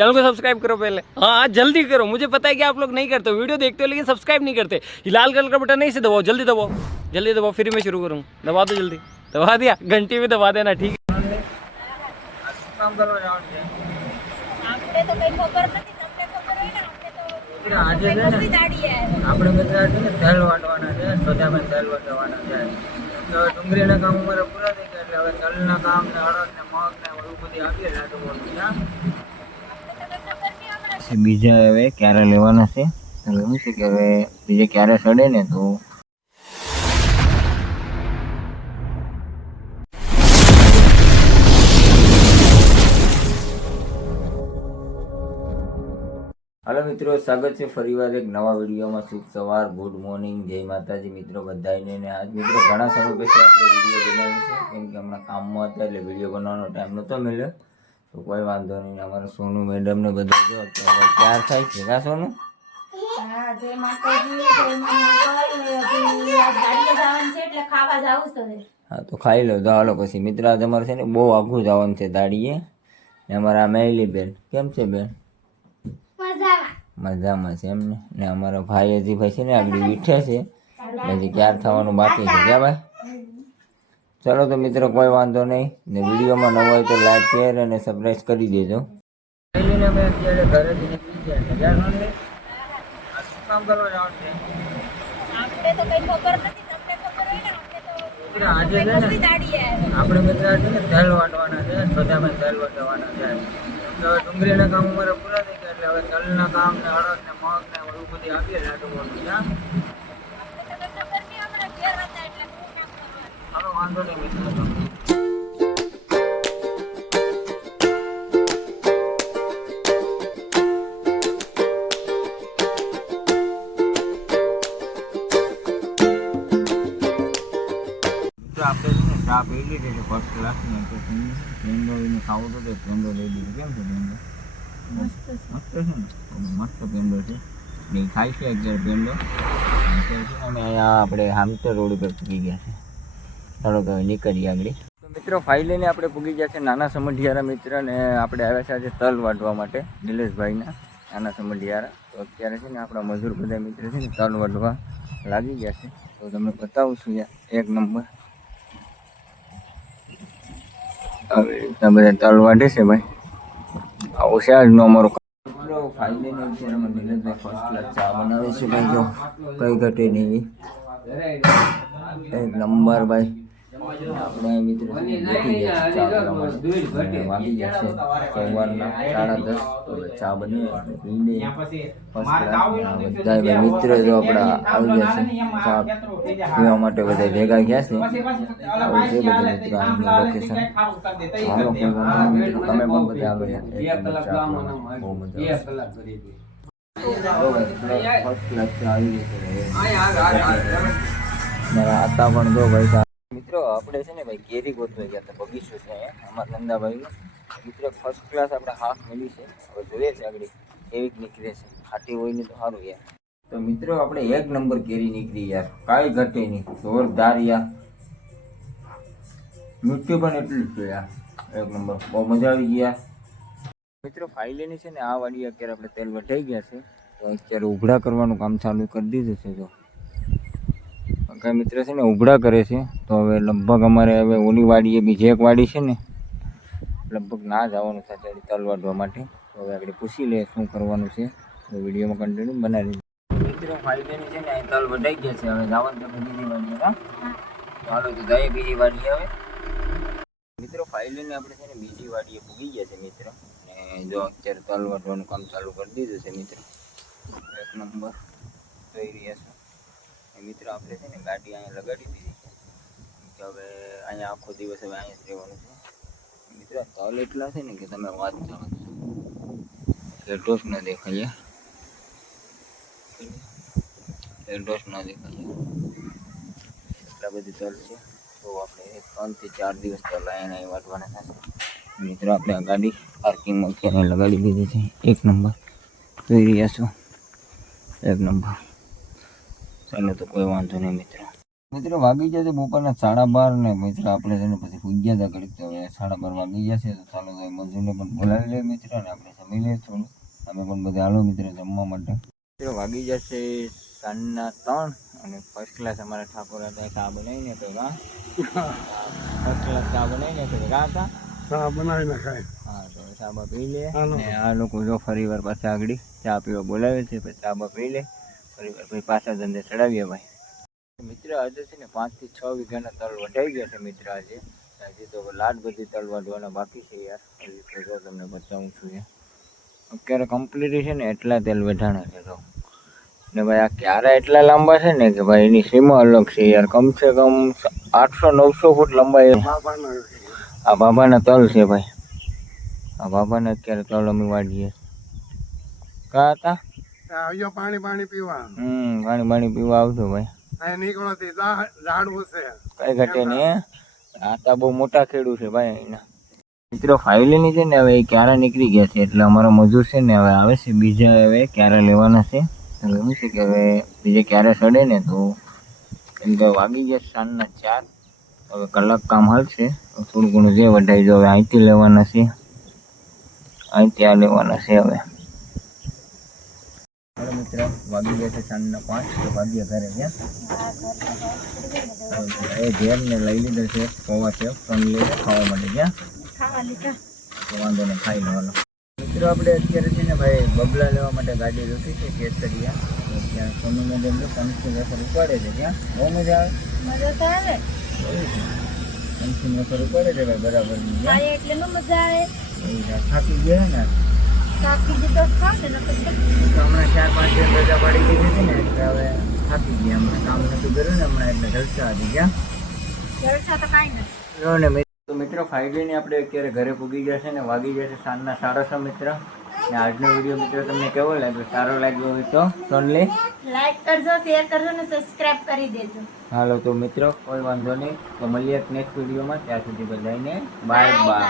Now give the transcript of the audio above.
Channel को subscribe करो पहले। हाँ जल्दी करो, मुझे पता है कि आप लोग नहीं करते हो, वीडियो देखते हो लेकिन सब्सक्राइब नहीं करते। ये लाल कलर का बटन नहीं से दबाओ, जल्दी दबाओ, जल्दी दबाओ, फिर मैं शुरू करूँ। दबा दो जल्दी, दबा दिया, घंटी भी दबा देना, ठीक है। આજે છે ને આપણે બધા છે ને તેલ વાટવાના છે, સજામાં તેલ વાટવાના છે. તો ડુંગળીના કામ અમારે પૂરા થઈ ગયા એટલે હવે તલના કામ ને અડદ ને મગ ને એવું બધું આપીએ લાડુઓનું. બીજા હવે ક્યારે લેવાના છે, એવું છે કે હવે બીજે ક્યારે સડે ને તો हेलो मित्रों, स्वागत है फरीवार एक नवा वीडियो में। शुभ सवार, गुड मॉर्निंग, जय माताजी मित्रों बधाईने। आज मित्रों घना समय पछी आपणे वीडियो बनावी छे, केम के हमणा काममां हता એટલે वीडियो बनावવાનો टाइम नतो મળ્યો, तो कोई वांधो नहीं। અમારા સોનુ મેડમ ने બધા જો અત્યારે તૈયાર થાય છે કા સોનુ? હા, જય માતાજી, જય મંગળ, આજ ગાડીએ જવાનું છે એટલે ખાવા જાવું છે. હા તો ખાઈ લો તો હાલો પછી. મિત્ર આજ અમારે છે ને બહુ આઘું જવાનું છે દાડીએ ને અમારા મેલી બેન કેમ છે બેન? મજામાં છે એમને ને અમારા ભાઈ હજી ભાઈ છે ને આગળ બેઠે છે, હજી ક્યાર થવાનું બાકી છે ક્યાં ભાઈ? ચલો તો મિત્રો કોઈ વાંધો નહીં ને, વિડીયોમાં નવો હોય તો લાઈક શેર અને સબસ્ક્રાઇબ કરી દેજો. અમે અત્યારે ઘરેથી નીકળી ગયા છે. શું કામ કરવા જવાનું છે? આપણે તો કઈ ખબર નથી, તમને ખબર હોય ને. આજે છે ને આપણે બધા છે ને તેલ વાટવાના છે, સજામાં તેલ વાટવાના છે. તો ડુંગળીના કામ અમારે પૂરા થઈ ગયા એટલે હવે તલના કામ ને અડદ ને મગ ને એવું બધું આપીએ લાડુઓનું. હાલો વાંધો નહીં મિત્રો. આપણે છે ને ચા પી લીધી છે ફર્સ્ટ ક્લાસની. પેંડો ખાવું તો પેંડો લઈ દીધું. કેમ છે પેંડો? મસ્ત છે ને, મસ્ત પેંડો છે ને ખાઈ છે અત્યારે પેંડો. અત્યારે છે ને અમે અહીંયા આપણે હામતર રોડ ઉપર પૂગી ગયા છે. ચાલો તો નીકળીએ આગળ. તો મિત્રો ફાઇનલી આપણે પૂગી ગયા છે નાના સમઢિયારા મિત્ર ને આપણે આવ્યા છે આજે તલ વાટવા માટે નિલેશભાઈના નાના સમઢિયારા. તો અત્યારે છે ને આપણા મજૂર બધા મિત્ર છે ને તલ વાટવા લાગી ગયા છે. તો તમને બતાવું છું એક નંબર હવે બધા તલ વાટે છે ભાઈ. આવું છે આજનો અમારો ફાઇનલી નિલેશભાઈ ફર્સ્ટ ક્લાસ ચા બનાવે છે ભાઈ. જો કઈ ઘટે નહીં, એક નંબર ભાઈ. આપણે મિત્ર બેઠી ગયા ચા પીવા માટે, વાગી ગયા છે સવારના 10:30. તો ચા બની પીને ફર્સ્ટ ક્લાસ બધા મિત્ર જો આપણા આવી ગયા છે ચા પીવા માટે. બધા ભેગા ગયા છે. આવું છે બધા મિત્રો અહીંનું લોકેશન. હાલો કોઈ વાંધો નહીં મિત્રો, તમે પણ બધા આવે ચા પીવા, બહુ મજા આવે. ફર્સ્ટ ક્લાસ ચા આવી ગઈ છે મારા આતા પણ જો ભાઈ. મિત્રો આપણે છે ને ભાઈ કેરી ગોતવા ગયા હતા, બગીચો છે અહીંયા અમારા નંદાભાઈનો. મિત્રો ફર્સ્ટ ક્લાસ આપણે હાફ મળી છે. હવે જોઈએ છે આગળ કેવી નીકળે છે, ખાટી હોય ને તો સારું યાર. તો મિત્રો આપણે એક નંબર કેરી નીકળી યાર, કાંઈ ઘટે નહીં, જોરદાર યાર. મીઠું પણ એટલું જ છે યાર, એક નંબર, બહુ મજા આવી ગઈ યાર. મિત્રો ફાઇલેની છે ને આ વાડી અત્યારે આપણે તેલ વઢાઈ ગયા છે. તો અત્યારે ઉભડા કરવાનું કામ ચાલુ કરી દીધું છે. જો કઈ મિત્ર છે ને ઉભડા કરે છે. તો હવે લગભગ અમારે હવે ઓલી વાડીએ બીજી એક વાડી છે ને લગભગ ના જવાનું થાય તલ વાટવા માટે. તો હવે આપણે પૂછી લઈએ શું કરવાનું છે. તો વિડીયોમાં કન્ટિન્યુ બનાવી મિત્રો ફાઇલેની છે ને અહીં તલ વઢાઈ ગયા છે. હવે જવાનું તો બીજી વાડીએ. હા ચાલો તો જઈએ બીજી વાડીએ. હવે મિત્રો ફાઇલેની આપણે છે ને બીજી વાડીએ પૂગી ગયા છે મિત્રો. અને જો અત્યારે તલ વાટવાનું કામ ચાલુ કરી દીધું છે મિત્રો. એક નંબર જોઈ રહ્યા છો મિત્રો. આપણે છે ને ગાડી અહીંયા લગાડી દીધી છે. હવે અહીંયા આખો દિવસ હવે અહીંયા જ રહેવાનું છે મિત્રો. તલ એટલા છે ને કે તમે વાત જાઓ, એડ્રોસ ન દેખાય, એડ્રોસ ન દેખાય, એટલા બધી તલ છે. તો આપણે 3 થી 4 દિવસ તલ અહીંયા વાટવાના થશે મિત્રો. આપણે આ ગાડી પાર્કિંગમાં ક્યારે લગાડી દીધી છે. એક નંબર જોઈ રહ્યા છો, એક નંબર. ચાલો તો કોઈ વાંધો નહીં મિત્રો. મિત્રો વાગી જશે બપોરના 12:30 ને મિત્રો આપણે છે ને પછી પૂજ્યા હતા ઘડીક. તો હવે 12:30 વાગી જશે. તો ચાલો તો મજૂરને પણ બોલાવી લઈએ મિત્રો. અને આપણે જમી લે થોડું. અમે પણ બધા હાલો મિત્રો જમવા માટે. મિત્રો વાગી જશે 3:30 અને ફર્સ્ટ ક્લાસ અમારા ઠાકોર હતા ચા બનાવીને તો ફર્સ્ટ ક્લાસ ચા બનાવીને તો હતા ચા બનાવીને ખાય. હા તો ચા બા પી લે અને આ લોકો જો ફરી વાર પાછા આગળ ચા પીવા બોલાવે છે પછી ચા બા પી લે ફરી વાર પછી પાછા ધંધે ચડાવીએ ભાઈ. મિત્ર આજે છે ને 5 થી 6 વીઘાના તલ વઢાઈ ગયા છે મિત્ર આજે. હજી તો લાટ બધી તલ વાઢવાના બાકી છે યાર. હજી તો તમને બતાવું છું યાર. અત્યારે કમ્પ્લીટ છે ને એટલા તેલ વેઠાણા છે તો. ને ભાઈ આ ક્યારા એટલા લાંબા છે ને કે ભાઈ એની સીમા અલગ છે યાર. કમસે કમ 800-900 ફૂટ લંબાઈ આ બાબાના તલ છે ભાઈ. આ બાબાના અત્યારે તલ અમે વાઢીએ. કા હતા આવજો પાણી પીવા. પાણી પીવા આવજો ભાઈ. અહીં નીકળો તે ઝાડવું છે કઈ ઘટે નહીં. આ તો બહુ મોટા ખેડૂત છે ભાઈ એના. મિત્રો ફાઇલેની છે ને હવે એ ક્યારા નીકળી ગયા છે એટલે અમારો મજૂર છે ને હવે આવે છે બીજા હવે ક્યારા લેવાના છે. એવું છે કે હવે બીજે ક્યારે સડે ને તો એમ તો વાગી ગયા સાંજના 4. હવે કલાક કામ હાલશે થોડું ઘણું જે વઢાઈ જો હવે અહીંથી લેવાના છે અહીંથી આ લેવાના છે હવે. હવે મિત્રો વાગી ગયા છે સાંજના 5 તો વાગ્યા ઘરે ગયા. એ ઘેર ને લઈ લીધો છે પૌવા છે પણ લઈને ખાવા માટે ગયા. તો વાંધો નહીં ખાઈ લેવાનો. મિત્રો આપણે અત્યારે છે ને ભાઈ બબલા લેવા માટે ગાડી રોકી છે કેસરિયા. ત્યાં સોનું મેડમ કંસની વેફર ઉપાડે છે ત્યાં બહુ મજા આવે. મજા તો આવે કંસની વેફર ઉપાડે છે ભાઈ બરાબર. એટલે નો મજા આવે. થાકી ગયા ને કાકી જીતો ખાવ ને તો હમણાં 4-5 દિન રજા પાડી દીધી હતી ને એટલે હવે થાકી ગયા. હમણાં કામ નતું કર્યું ને હમણાં એટલે જલસા હતી ગયા. જલસા તો કાંઈ નથી. તો મિત્રો ફાઇનલી આપણે અત્યારે ઘરે પૂગી ગયા છે ને વાગી ગયા છે સાંજના 6:30 મિત્ર. ને આજનો વિડીયો મિત્રો તમને કેવો લાગ્યો? સારો લાગ્યો હોય તો સોનલી લાઈક કરજો, શેર કરજો ને સબસ્ક્રાઇબ કરી દેજો. હાલો તો મિત્રો કોઈ વાંધો નહીં. તો મળીએ નેક્સ્ટ વિડીયોમાં. ત્યાં સુધી બધાને બાય બાય.